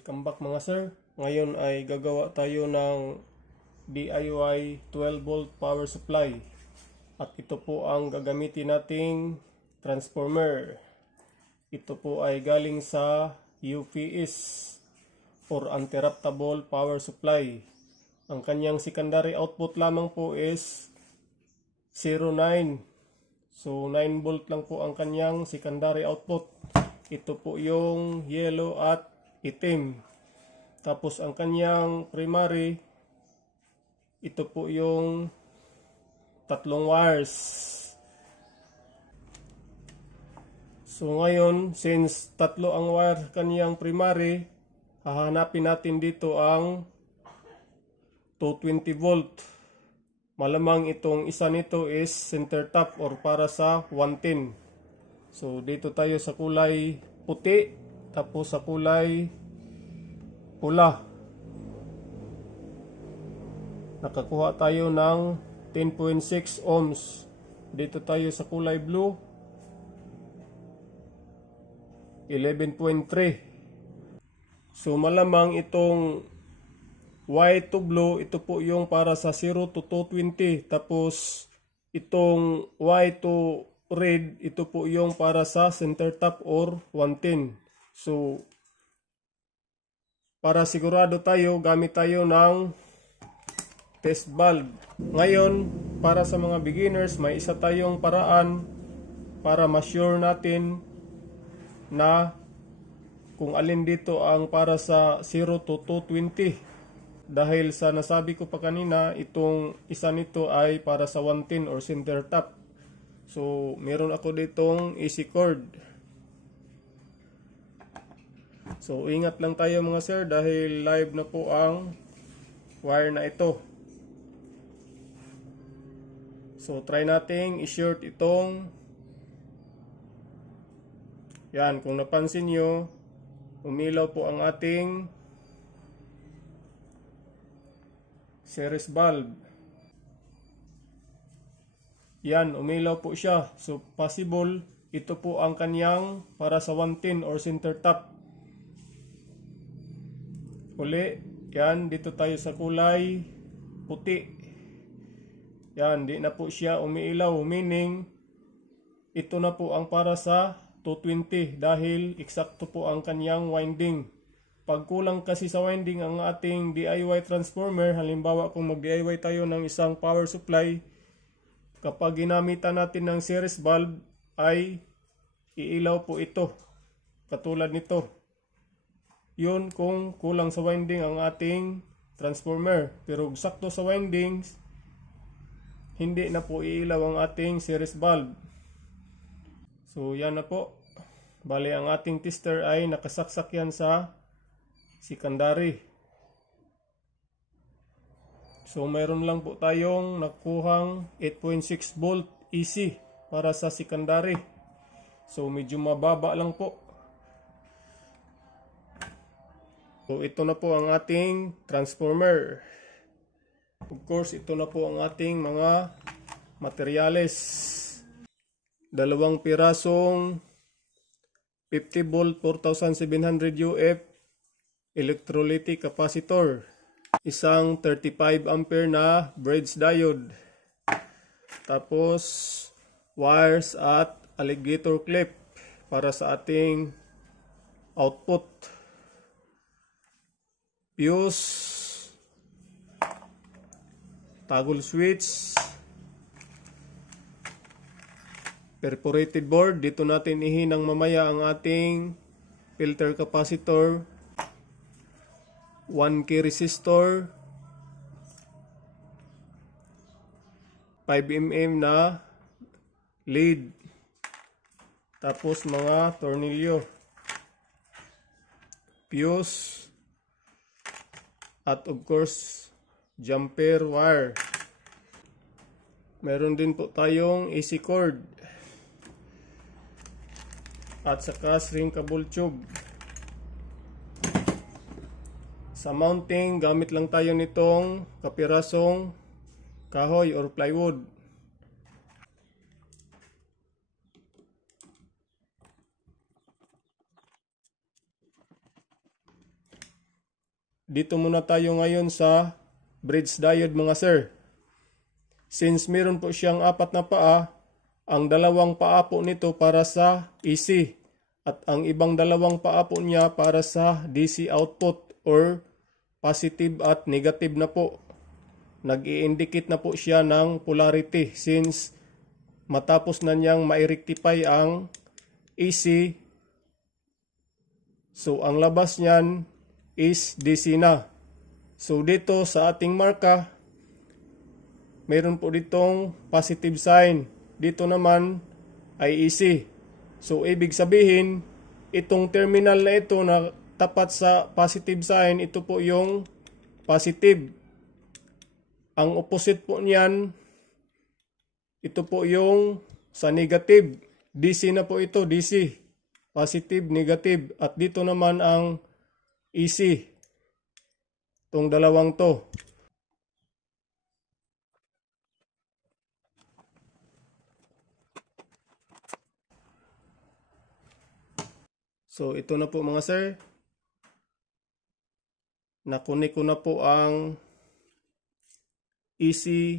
Welcome back mga sir. Ngayon ay gagawa tayo ng DIY 12 volt power supply. At ito po ang gagamitin nating transformer. Ito po ay galing sa UPS or uninterruptible power supply. Ang kanyang secondary output lamang po is 0.9. So 9 volt lang po ang kanyang secondary output. Ito po yung yellow at itim. Tapos ang kanyang primary, ito po yung tatlong wires. So ngayon, since tatlo ang wire kanyang primary, hahanapin natin dito ang 220 volt. Malamang itong isa nito is center tap or para sa 110. So dito tayo sa kulay puti. Tapos sa kulay pula, nakakuha tayo ng 10.6 ohms. Dito tayo sa kulay blue, 11.3. So malamang itong white to blue, ito po yung para sa 0 to 220. Tapos itong white to red, ito po yung para sa center tap or 110. So, para sigurado tayo, gamit tayo ng test valve. Ngayon, para sa mga beginners, may isa tayong paraan para ma-sure natin na kung alin dito ang para sa 0 to 220. Dahil sa nasabi ko pa kanina, itong isa nito ay para sa 110 or center tap. So, meron ako ditong easy cord. So ingat lang tayo mga sir dahil live na po ang wire na ito. So try nating i-short itong, yan, kung napansin nyo, umilaw po ang ating series valve. Yan, umilaw po siya. So possible ito po ang kanyang para sa 110 or center tap. Uli, yan, dito tayo sa kulay puti. Yan, di na po siya umiilaw, meaning ito na po ang para sa 220 dahil eksakto po ang kanyang winding. Pag kulang kasi sa winding ang ating DIY transformer, halimbawa kung mag-DIY tayo ng isang power supply, kapag ginamitan natin ng series valve ay iilaw po ito, katulad nito. Yun kung kulang sa winding ang ating transformer. Pero sakto sa windings, hindi na po iilaw ang ating series valve. So yan na po. Bali ang ating tester ay nakasaksak yan sa secondary. So mayroon lang po tayong nakuhang 8.6 volt AC para sa secondary. So medyo mababa lang po. So ito na po ang ating transformer. Of course, ito na po ang ating mga materyales. Dalawang pirasong 50 volt 4700 UF electrolytic capacitor. Isang 35 ampere na bridge diode. Tapos wires at alligator clip para sa ating output. Fuse, toggle switch, perforated board. Dito natin ihinang mamaya ang ating filter capacitor, 1K resistor, 5mm na lead, tapos mga tornilyo, fuse, at of course jumper wire. Meron din po tayong AC cord at saka shrinkable tube. Sa mounting, gamit lang tayo nitong kapirasong kahoy or plywood. Dito muna tayo ngayon sa bridge diode mga sir. Since meron po siyang 4 na paa, ang 2 paa po nito para sa AC at ang ibang 2 paa po niya para sa DC output or positive at negative na po. Nag-i-indicate na po siya ng polarity since matapos na niyang ma-rectify ang AC. So ang labas niyan is DC na. So dito sa ating marka, mayroon po ditong positive sign. Dito naman ay AC. So ibig sabihin, itong terminal na ito na tapat sa positive sign, ito po yung positive. Ang opposite po niyan, ito po yung sa negative. DC na po ito, DC. Positive, negative. At dito naman ang AC. Itong 2 to. So ito na po mga sir. Nakunik ko na po ang AC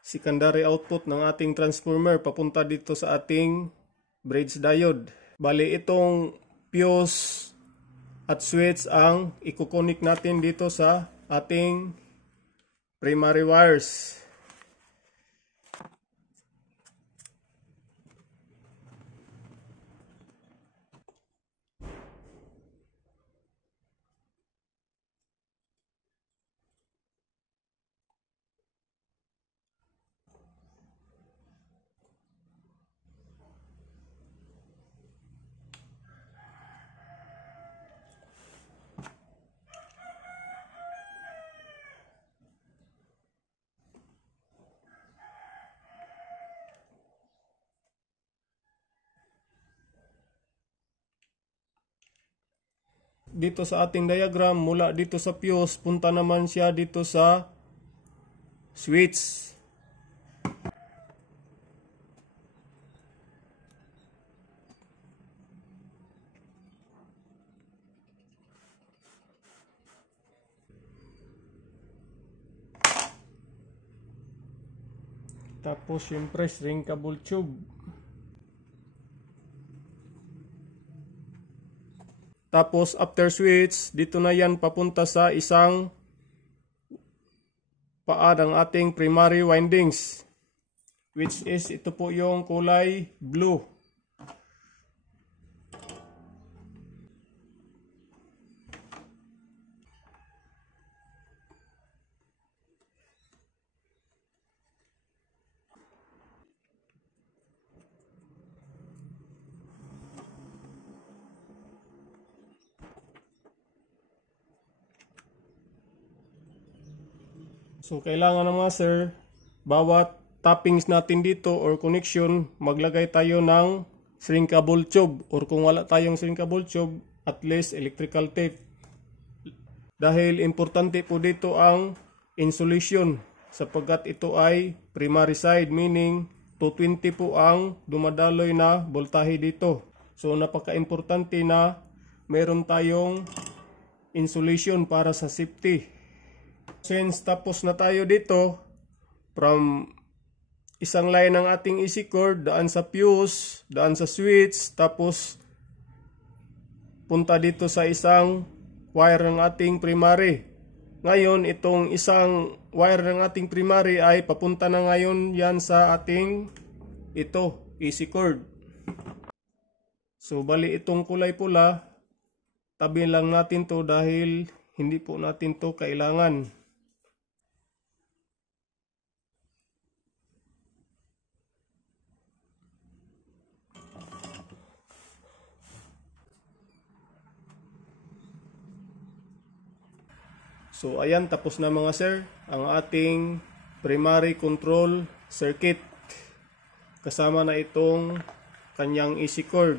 secondary output ng ating transformer papunta dito sa ating bridge diode. Bali itong fuse at switch ang ikukonik natin dito sa ating primary wires. Dito sa ating diagram, mula dito sa fuse, punta naman siya dito sa switch. Tapos syempre shrinkable tube. Tapos after switch, dito na yan papunta sa isang paa ng ating primary windings, which is ito po yung kulay blue. So kailangan naman sir, bawat tappings natin dito or connection, maglagay tayo ng shrinkable tube, or kung wala tayong shrinkable tube, at least electrical tape. Dahil importante po dito ang insulation sapagkat ito ay primary side, meaning 220 po ang dumadaloy na voltahe dito. So napaka-importante na meron tayong insulation para sa safety. Since tapos na tayo dito, from isang line ng ating AC cord, daan sa fuse, daan sa switch, tapos punta dito sa isang wire ng ating primary. Ngayon, itong isang wire ng ating primary ay papunta na ngayon yan sa ating AC cord. So, bali itong kulay pula, tabi lang natin to dahil hindi po natin to kailangan. So ayan, tapos na mga sir ang ating primary control circuit. Kasama na itong kanyang AC cord.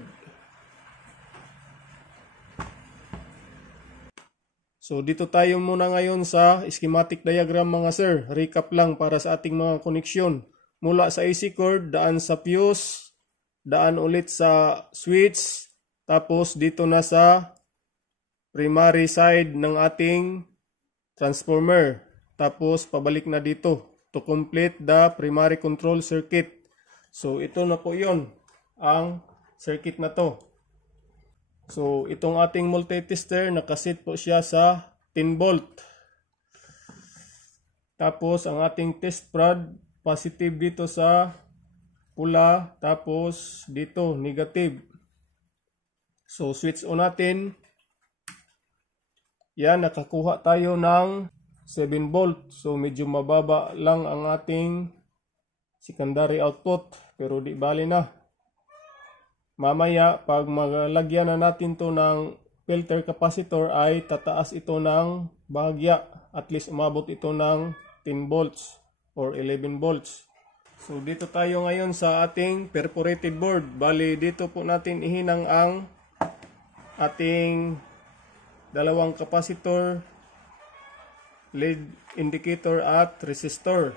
So dito tayo muna ngayon sa schematic diagram mga sir. Recap lang para sa ating mga koneksyon. Mula sa AC cord, daan sa fuse, daan ulit sa switch, tapos dito na sa primary side ng ating transformer. Tapos pabalik na dito to complete the primary control circuit. So ito na po yon ang circuit na to. So itong ating multitester, nakasit po siya sa 10 volt. Tapos ang ating test prod, positive dito sa pula, tapos dito negative. So switch on natin. Yan, nakakuha tayo ng 7 volt. So medyo mababa lang ang ating secondary output, pero di bali na. Mamaya, pag maglagyan na natin to ng filter capacitor, ay tataas ito ng bahagya. At least umabot ito ng 10 volts or 11 volts. So dito tayo ngayon sa ating perforated board. Bali, dito po natin ihinang ang ating dalawang capacitor, lead indicator at resistor.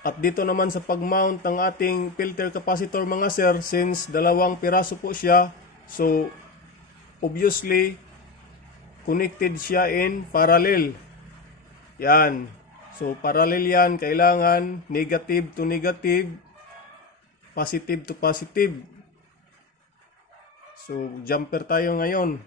At dito naman sa pag-mount ng ating filter capacitor mga sir, since dalawang piraso po siya, so obviously connected siya in parallel. Yan. So parallel yan, kailangan negative to negative, positive to positive. So jumper tayo ngayon.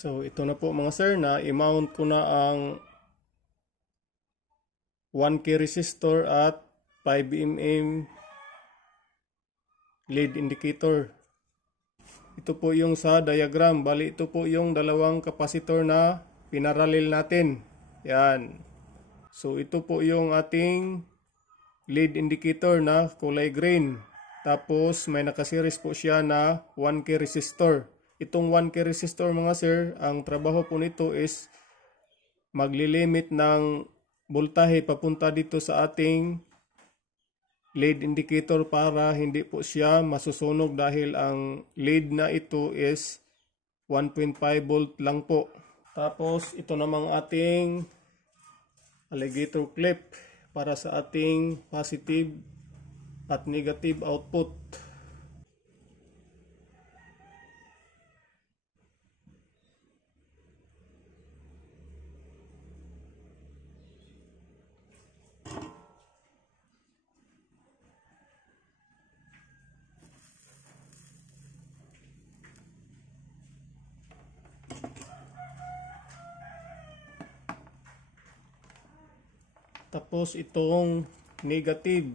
So ito na po mga sir, na i-mount ko na ang 1K resistor at 5mm lead indicator. Ito po yung sa diagram. Bali ito po yung dalawang capacitor na pinarallel natin. Yan. So ito po yung ating lead indicator na kulay green. Tapos may nakaseries po siya na 1K resistor. Itong 1K resistor mga sir, ang trabaho po nito is maglilimit ng voltahe papunta dito sa ating lead indicator para hindi po siya masusunog dahil ang lead na ito is 1.5 volt lang po. Tapos ito namang ating alligator clip para sa ating positive at negative output. Tapos itong negative.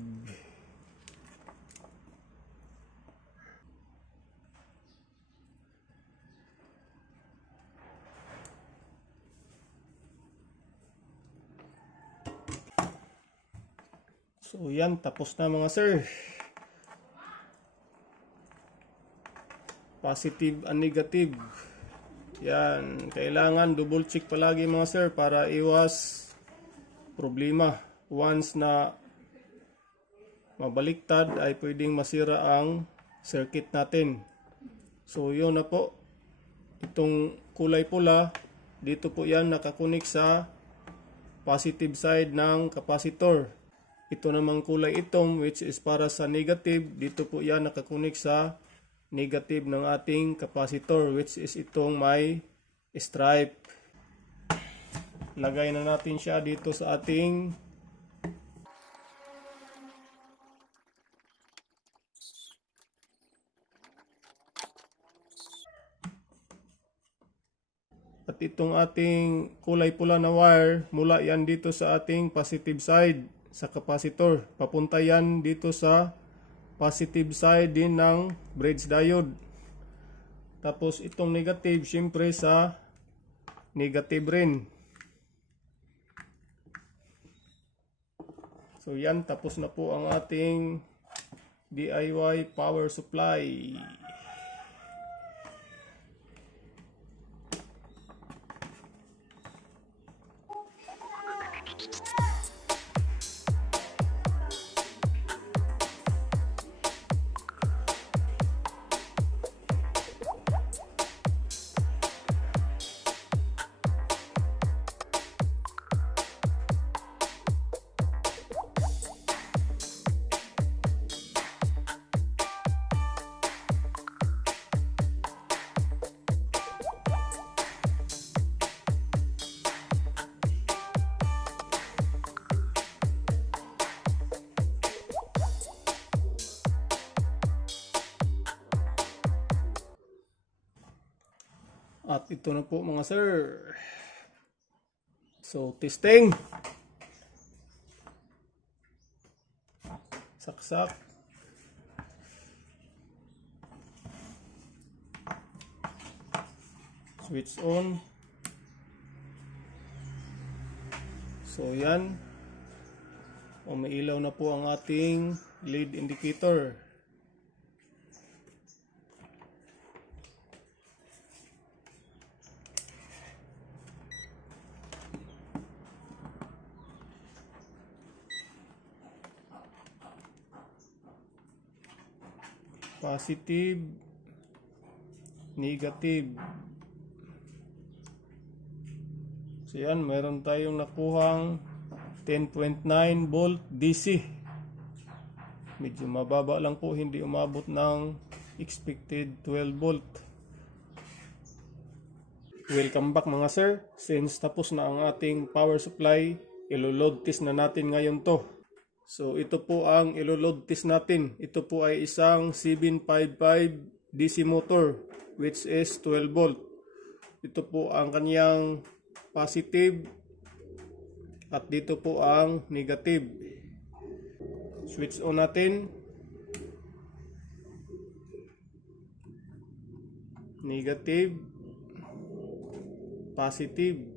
So yan, tapos na mga sir. Positive and negative. Yan, kailangan double check palagi mga sir para iwas problema. Once na mabaliktad ay pwedeng masira ang circuit natin. So yun na po. Itong kulay pula, dito po yan nakakunik sa positive side ng capacitor. Ito namang kulay itom which is para sa negative, dito po yan nakakunik sa negative ng ating capacitor which is itong may stripe. Lagay na natin siya dito sa ating at itong ating kulay pula na wire, mula yan dito sa ating positive side sa capacitor. Papunta yan dito sa positive side din ng bridge diode. Tapos itong negative, syempre sa negative rin. So yan, tapos na po ang ating DIY power supply. At ito na po mga sir. So, testing. Saksak. Switch on. So, yan. Umailaw na po ang ating lead indicator. Positive, negative. So yan, meron tayong nakuhang 10.9 volt DC. Medyo mababa lang po, hindi umabot ng expected 12 volt. Welcome back mga sir. Since tapos na ang ating power supply, ilo-load test na natin ngayon to. So ito po ang ilo-load test natin. Ito po ay isang 755 DC motor which is 12 volt. Ito po ang kanyang positive at dito po ang negative. Switch on natin. Negative, positive.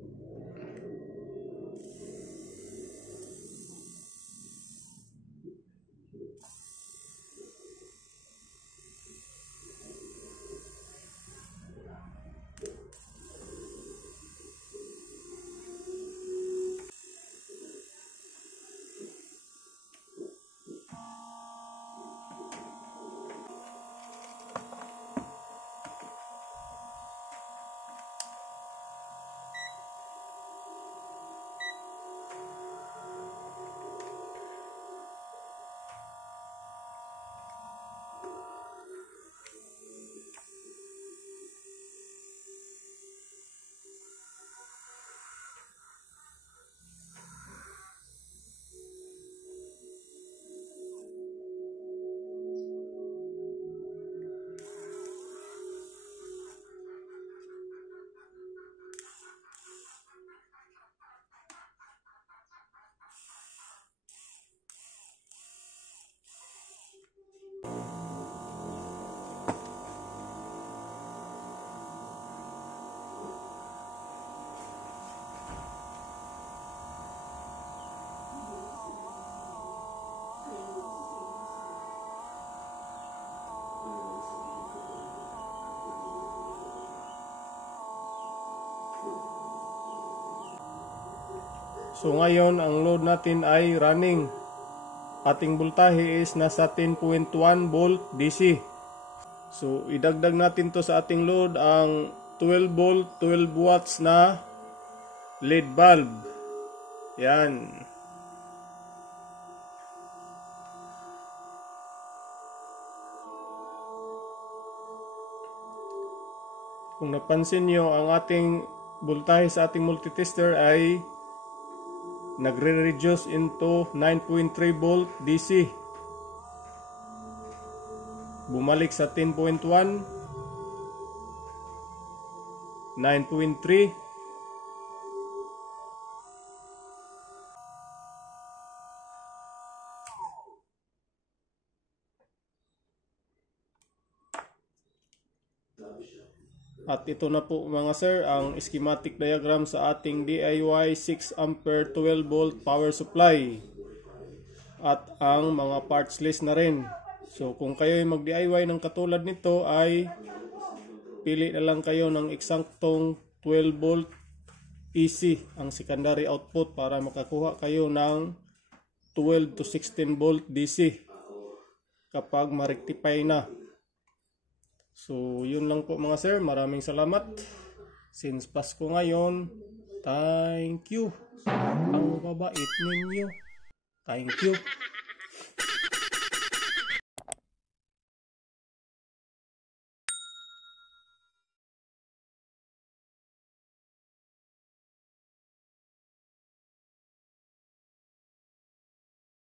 So ngayon ang load natin ay running. Ating voltahe is nasa 10.1 volt DC. So idagdag natin to sa ating load ang 12 volt 12 watts na LED bulb. Yan. Kung napansin nyo, ang ating voltahe sa ating multitester ay nagre-reduce into 9.3 volt DC. Bumalik sa 10.1, 9.3, At ito na po mga sir ang schematic diagram sa ating DIY 6 ampere 12 volt power supply. At ang mga parts list na rin. So kung kayo ay mag-DIY ng katulad nito ay pili na lang kayo ng eksaktong 12 volt AC ang secondary output para makakuha kayo ng 12 to 16 volt DC kapag ma-rectify na. So, yun lang po mga sir. Maraming salamat. Since Pasko ngayon, thank you. Ang babait ninyo. Thank you.